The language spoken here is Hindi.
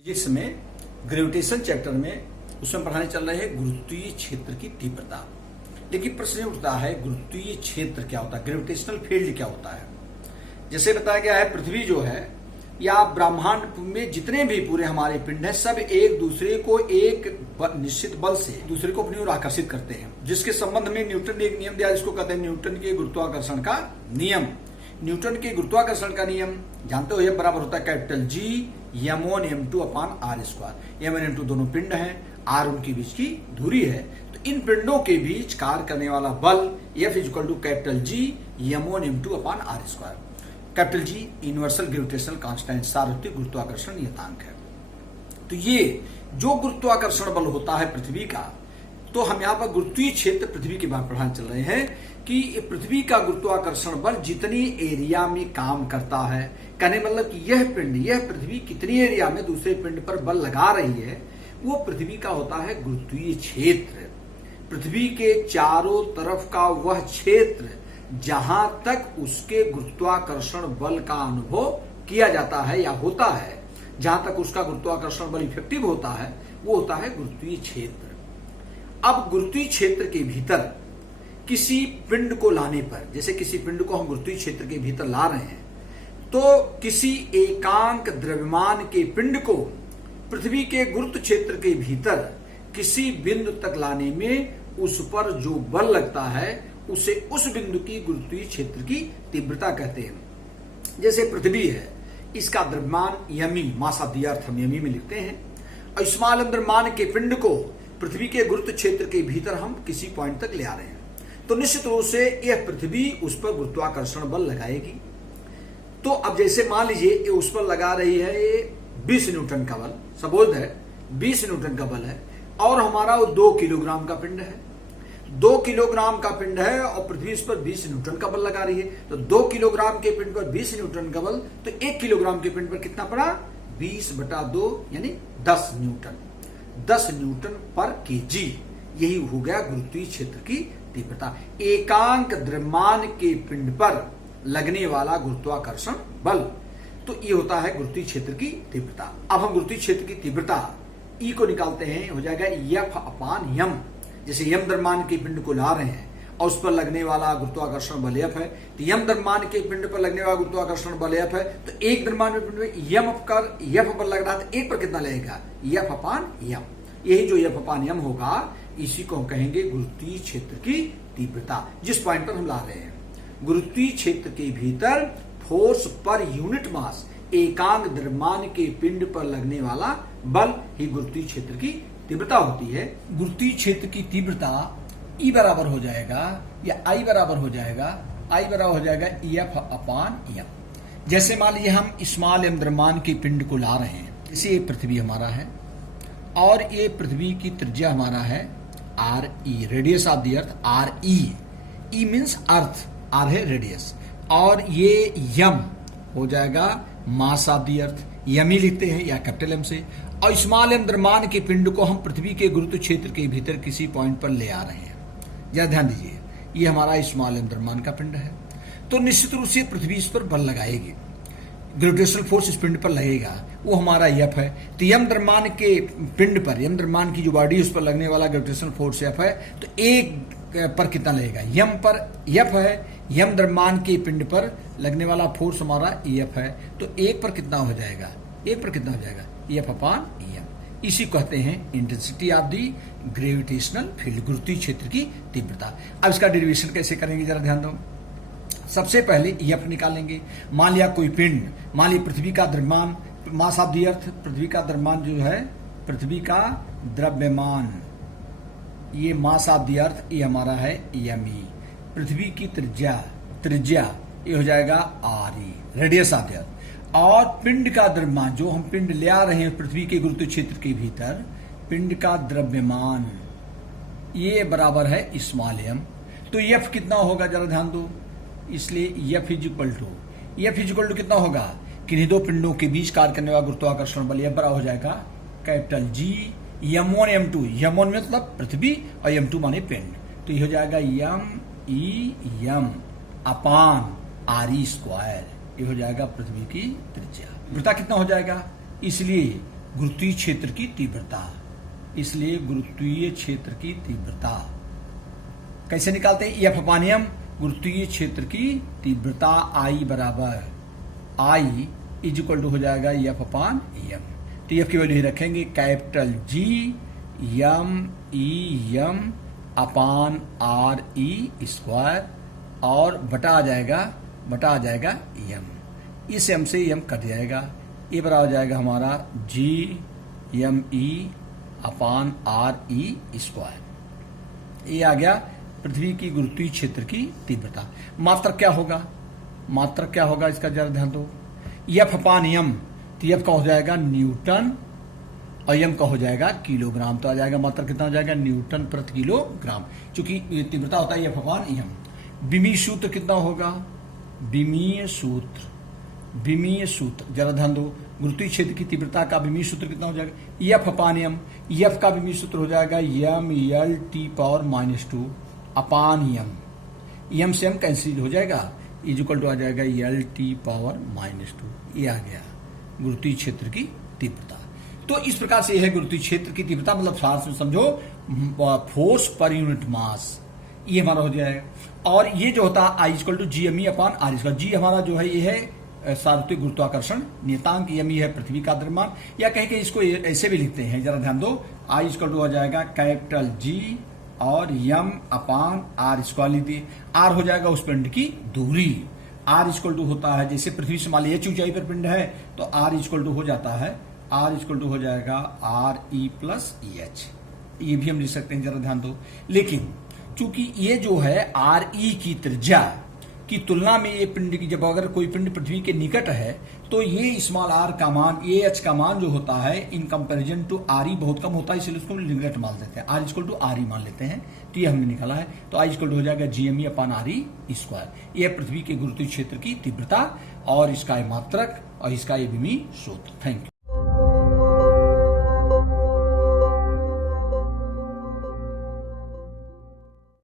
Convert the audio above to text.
फिजिक्स में ग्रेविटेशन चैप्टर में उसमें पढ़ाने चल रहे हैं गुरुत्वीय क्षेत्र की तीव्रता। लेकिन प्रश्न उठता है गुरुत्वीय क्षेत्र क्या होता है, ग्रेविटेशनल फील्ड क्या होता है। जैसे बताया गया है पृथ्वी जो है या ब्रह्मांड में जितने भी पूरे हमारे पिंड हैं सब एक दूसरे को एक निश्चित बल से दूसरे को अपनी ओर आकर्षित करते हैं, जिसके संबंध में न्यूटन ने एक नियम दिया जिसको कहते हैं न्यूटन के गुरुत्वाकर्षण का नियम। न्यूटन के गुरुत्वाकर्षण का नियम जानते हो, यह बराबर होता है capital G m1 m2 upon R square. m1 m2 दोनों पिंड हैं, r उनके बीच की दूरी है, तो इन पिंडों के बीच कार्य करने वाला बल F equal to capital G m1 m2 upon R square. Capital G universal gravitational constant सार्वत्रिक गुरुत्वाकर्षण नियतांक है। तो ये जो गुरुत्वाकर्षण बल होता है पृथ्वी का, तो हम यहाँ पर गुरुत्वीय क्षेत्र पृथ्वी के बारे में पढ़ाने चल रहे हैं कि पृथ्वी का गुरुत्वाकर्षण बल जितनी एरिया में काम करता है, कहने मतलब कि यह पिंड यह पृथ्वी कितनी एरिया में दूसरे पिंड पर बल लगा रही है, वो पृथ्वी का होता है गुरुत्वीय क्षेत्र। पृथ्वी के चारों तरफ का वह क्षेत्र जहां तक उसके गुरुत्वाकर्षण बल का अनुभव किया जाता है या होता है, जहां तक उसका गुरुत्वाकर्षण बल इफेक्टिव होता है, वो होता है गुरुत्वीय क्षेत्र। अब गुरुत्वीय क्षेत्र के भीतर किसी पिंड को लाने पर, जैसे किसी पिंड को हम गुरुत्वीय क्षेत्र के भीतर ला रहे हैं, तो किसी एकांक द्रव्यमान के पिंड को पृथ्वी के गुरुत्व क्षेत्र के भीतर किसी बिंदु तक लाने में उस पर जो बल लगता है उसे उस बिंदु की गुरुत्वीय क्षेत्र की तीव्रता कहते हैं। जैसे पृथ्वी है, इसका द्रव्यमान yummy, mass of the earth हम यमी में लिखते हैं, और स्मॉल द्रव्यमान के पिंड को पृथ्वी के गुरुत्व क्षेत्र के भीतर हम किसी पॉइंट तक ले आ रहे हैं, तो निश्चित रूप से यह पृथ्वी उस पर गुरुत्वाकर्षण बल लगाएगी। तो अब जैसे मान लीजिए ये उस पर लगा रही है ये 20 न्यूटन का बल, सपोज है 20 न्यूटन का बल है, और हमारा वो 2 किलोग्राम का पिंड है। 2 किलोग्राम का पिंड है और पृथ्वी इस पर 20 न्यूटन का बल लगा रही है, तो 2 किलोग्राम के पिंड पर 20 न्यूटन का बल, तो 1 किलोग्राम के पिंड पर कितना पड़ा, 20/2 यानी 10 न्यूटन। 10 न्यूटन पर केजी, यही हो गया गुरुत्वीय क्षेत्र की तीव्रता। एकांक द्रव्यमान के पिंड पर लगने वाला गुरुत्वाकर्षण बल, तो ये होता है गुरुत्वीय क्षेत्र की तीव्रता। अब हम गुरुत्वीय क्षेत्र की तीव्रता E को निकालते हैं, हो जाएगा F अपान m। जैसे m द्रव्यमान के पिंड को ला रहे हैं और उस पर लगने वाला गुरुत्वाकर्षण बल F है, तो m द्रव्यमान के पिंड पर लगने वाला गुरुत्वाकर्षण बल F है, तो एक द्रव्यमान के पिंड में m कर F बल लग रहा है, तो एक पर कितना लगेगा, F अपान m। यही जो F अपान m होगा, इसी को हम कहेंगे गुरुत्वीय क्षेत्र की तीव्रता, जिस पॉइंट पर हम ला रहे हैं। गुरुत्वीय क्षेत्र के भीतर फोर्स पर यूनिट मास, एकांक द्रव्यमान के पिंड पर लगने वाला बल ही गुरुत्वीय क्षेत्र की तीव्रता होती है। गुरुत्वीय क्षेत्र की तीव्रता E बराबर हो जाएगा या I बराबर हो जाएगा, I बराबर हो जाएगा F अपान m। जैसे मान लीजिए हम स्मॉल m द्रव्यमान के पिंड को ला रहे हैं, जैसे ये पृथ्वी हमारा है और ये पृथ्वी की त्रिज्या हमारा है RE, radius of the earth RE। E means earth, R है रेडियस, और ये m हो जाएगा mass of the earth, yummy लिखते हैं या कैपिटल M से। और स्मॉल m द्रव्यमान के पिंड को हम पृथ्वी के गुरुत्व क्षेत्र के भीतर किसी पॉइंट पर ले आ रहे हैं। जरा ध्यान दीजिए, ये हमारा स्मॉल m द्रव्यमान का पिंड है, तो निश्चित रूप से पृथ्वी इस पर बल लगाएगी, ग्रेविटेशनल फोर्स इस पिंड पर लगेगा, वो हमारा F है। तो m द्रव्यमान के पिंड पर, m द्रव्यमान की जो बॉडी उस पर लगने वाला ग्रेविटेशनल फोर्स F है, तो एक पर कितना लगेगा, m पर F है, m द्रव्यमान के पिंड पर लगने वाला फोर्स हमारा F है, तो एक पर कितना हो जाएगा, एक पर कितना हो जाएगा, F अपान m। इसी कहते हैं intensity of the gravitational field, गुरुत्वीय क्षेत्र की तीव्रता। अब इसका डेरिवेशन कैसे करेंगे, जरा ध्यान दो। सबसे पहले F निकालेंगे। मान लिया कोई पिंड, मान लिया पृथ्वी का द्रव्यमान, मास ऑफ द अर्थ, पृथ्वी का द्रव्यमान जो है, पृथ्वी का द्रव्यमान, ये मास ऑफ द अर्थ, ये हमारा है यमी। पृथ्वी की त्रिज्या ये हो जाएगा RE, radius of the earth, और पिंड का द्रव्यमान, जो हम पिंड ले आ रहे हैं पृथ्वी के गुरुत्व क्षेत्र के भीतर, पिंड का द्रव्यमान ये बराबर है स्मॉल m। तो F कितना होगा, जरा ध्यान दो, इसलिए F इक्वल टू कितना होगा, किन्हीं दो पिंडों के बीच कार्य करने वाला गुरुत्वाकर्षण बल F बराबर हो जाएगा capital G m1 m2, m1 मतलब पृथ्वी और m2 माने पिंड, तो ये हो जाएगा m अपान RE स्क्वायर, ये हो जाएगा पृथ्वी की त्रिज्या। वृत्ता कितना हो जाएगा, इसलिए गुरुत्वीय क्षेत्र की तीव्रता। इसलिए गुरुत्वीय क्षेत्र की तीव्रता कैसे निकालते हैं? एफ अपान एम, गुरुत्वीय क्षेत्र की तीव्रता आई बराबर आई इज इक्वल टू हो जाएगा एफ अपान एम। तो एफ की वैल्यू ही रखेंगे capital G M E M upon R E square और बटा आ जाएगा एम। इस एम से एम कट जाएगा, ये बराबर हो जाएगा हमारा जी M E upon R E square. ये आ गया पृथ्वी की गुरुत्वीय क्षेत्र की तीव्रता। मात्रक क्या होगा इसका जरा ध्यान दो। एफ अपान एम, तो एफ का हो जाएगा न्यूटन और एम का हो जाएगा किलोग्राम। तो आ जाएगा मात्रक कितना हो जाएगा? न्यूटन प्रति किलोग्राम, क्योंकि तीव्रता होता है एफ अपान एम। विमीय सूत्र कितना होगा? विमीय सूत्र जरा ध्यान दो। गुरुत्वीय क्षेत्र की तीव्रता का विमीय सूत्र कितना हो जाएगा? F upon M. एफ का विमीय सूत्र हो जाएगा एम एल टी पावर -2 अपान एम से एम कैंसिल हो जाएगा, इज इक्वल टू आ जाएगा एल टी पावर -2। ये आ गया गुरुत्वीय क्षेत्र की तीव्रता। तो इस प्रकार से यह है गुरुत्वीय क्षेत्र की तीव्रता, मतलब सार से समझो फोर्स पर यूनिट मास, ये हमारा हो जाएगा। और ये जो होता है I equal to G M E upon R square. G हमारा जो है ये है सार्वत्रिक गुरुत्वाकर्षण नियतांक, एम ई है पृथ्वी का द्रव्यमान, या कहीं कहीं इसको ऐसे भी लिखते हैं, जरा ध्यान दो। आई इक्वल टू हो जाएगा कैपिटल जी और एम अपान आर स्क्वायर लीजिए। आर हो जाएगा उस पिंड की दूरी। आर इक्वल टू होता है जैसे पृथ्वी से मान लीजिए एच ऊंचाई पर पिंड है, तो आर इक्वल टू हो जाता है, आर इक्वल टू हो जाएगा R E plus E H. ये भी हम लिख सकते हैं, जरा ध्यान दो। लेकिन चूंकि ये जो है आर ई की त्रिज्या की तुलना में ये पिंड की, जब अगर कोई पिंड पृथ्वी के निकट है तो ये स्मॉल आर का मान, ए एच का मान जो होता है in comparison to R E बहुत कम होता है, इसलिए उसको निकट मान लेते हैं, R equal to R E मान लेते हैं। तो ये हमने निकाला है। तो आई इक्वल टू हो जाएगा जी M E upon R E square. ये पृथ्वी के गुरुत्वीय क्षेत्र की तीव्रता और इसका मात्रक और इसका ये विमीय सूत्र। Thank you.